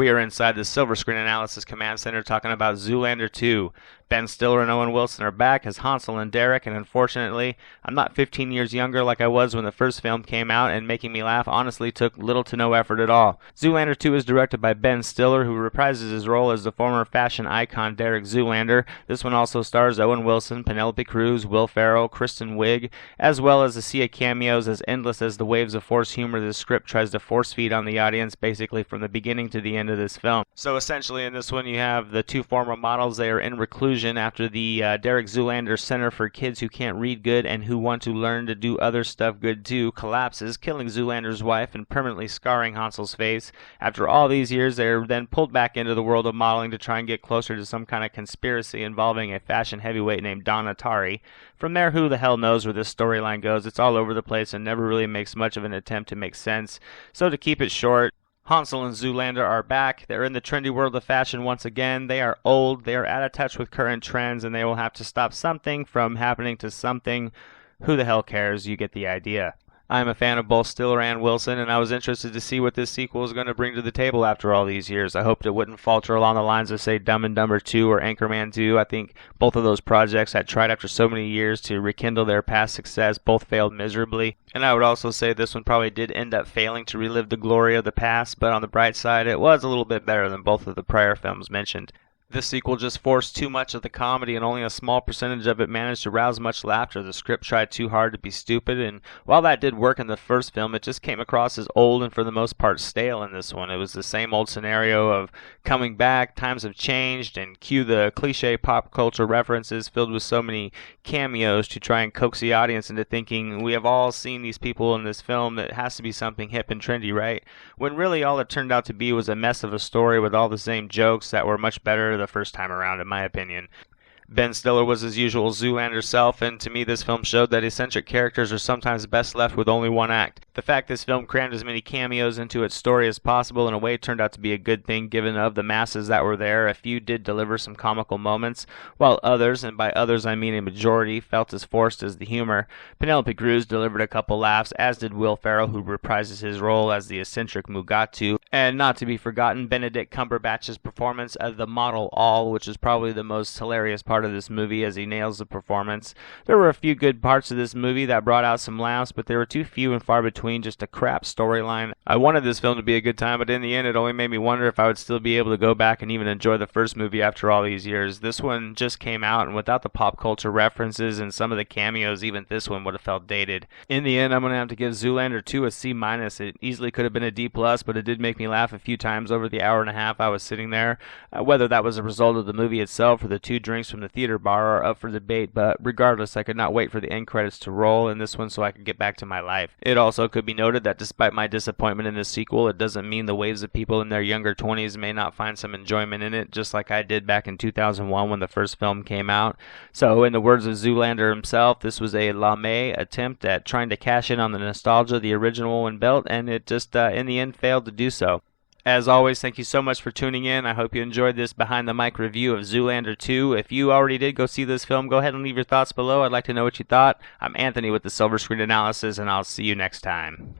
We are inside the SilverScreen Analysis Command Center talking about Zoolander 2. Ben Stiller and Owen Wilson are back as Hansel and Derek, and unfortunately, I'm not 15 years younger like I was when the first film came out, and making me laugh honestly took little to no effort at all. Zoolander 2 is directed by Ben Stiller, who reprises his role as the former fashion icon Derek Zoolander. This one also stars Owen Wilson, Penelope Cruz, Will Ferrell, Kristen Wiig, as well as a sea of cameos as endless as the waves of forced humor this script tries to force feed on the audience basically from the beginning to the end of this film. So essentially in this one you have the two former models. They are in reclusion after the Derek Zoolander Center for Kids Who Can't Read Good and Who Want to Learn to Do Other Stuff Good Too collapses, killing Zoolander's wife and permanently scarring Hansel's face. After all these years, they are then pulled back into the world of modeling to try and get closer to some kind of conspiracy involving a fashion heavyweight named Don Atari. From there, who the hell knows where this storyline goes? It's all over the place and never really makes much of an attempt to make sense. So to keep it short, Hansel and Zoolander are back. They're in the trendy world of fashion once again. They are old, they are out of touch with current trends, and they will have to stop something from happening to something. Who the hell cares? You get the idea. I'm a fan of both Stiller and Wilson, and I was interested to see what this sequel is going to bring to the table after all these years. I hoped it wouldn't falter along the lines of, say, Dumb and Dumber 2 or Anchorman 2. I think both of those projects had tried after so many years to rekindle their past success. Both failed miserably. And I would also say this one probably did end up failing to relive the glory of the past, but on the bright side, it was a little bit better than both of the prior films mentioned. This sequel just forced too much of the comedy, and only a small percentage of it managed to rouse much laughter. The script tried too hard to be stupid, and while that did work in the first film, it just came across as old and for the most part stale in this one. It was the same old scenario of coming back, times have changed, and cue the cliche pop culture references filled with so many cameos to try and coax the audience into thinking we have all seen these people in this film, that it has to be something hip and trendy, right? When really all it turned out to be was a mess of a story with all the same jokes that were much better the first time around, in my opinion. Ben Stiller was his usual Zoolander self, and to me this film showed that eccentric characters are sometimes best left with only one act. The fact this film crammed as many cameos into its story as possible in a way turned out to be a good thing given of the masses that were there. A few did deliver some comical moments, while others, and by others I mean a majority, felt as forced as the humor. Penelope Cruz delivered a couple laughs, as did Will Ferrell, who reprises his role as the eccentric Mugatu. And not to be forgotten, Benedict Cumberbatch's performance as the model All, which is probably the most hilarious part of this movie as he nails the performance. There were a few good parts of this movie that brought out some laughs, but there were too few and far between, just a crap storyline. I wanted this film to be a good time, but in the end it only made me wonder if I would still be able to go back and even enjoy the first movie after all these years. This one just came out, and without the pop culture references and some of the cameos, even this one would have felt dated. In the end, I'm going to have to give Zoolander 2 a C-. It easily could have been a D+, but it did make me laugh a few times over the hour and a half I was sitting there. Whether that was a result of the movie itself or the two drinks from the theater bar are up for debate, but regardless, I could not wait for the end credits to roll in this one so I could get back to my life. It also could be noted that despite my disappointment in this sequel, it doesn't mean the waves of people in their younger 20s may not find some enjoyment in it, just like I did back in 2001 when the first film came out. So in the words of Zoolander himself, this was a lame attempt at trying to cash in on the nostalgia the original one built, and it just in the end failed to do so. As always, thank you so much for tuning in. I hope you enjoyed this behind the mic review of Zoolander 2. If you already did go see this film, go ahead and leave your thoughts below. I'd like to know what you thought. I'm Anthony with the SilverScreen Analysis, and I'll see you next time.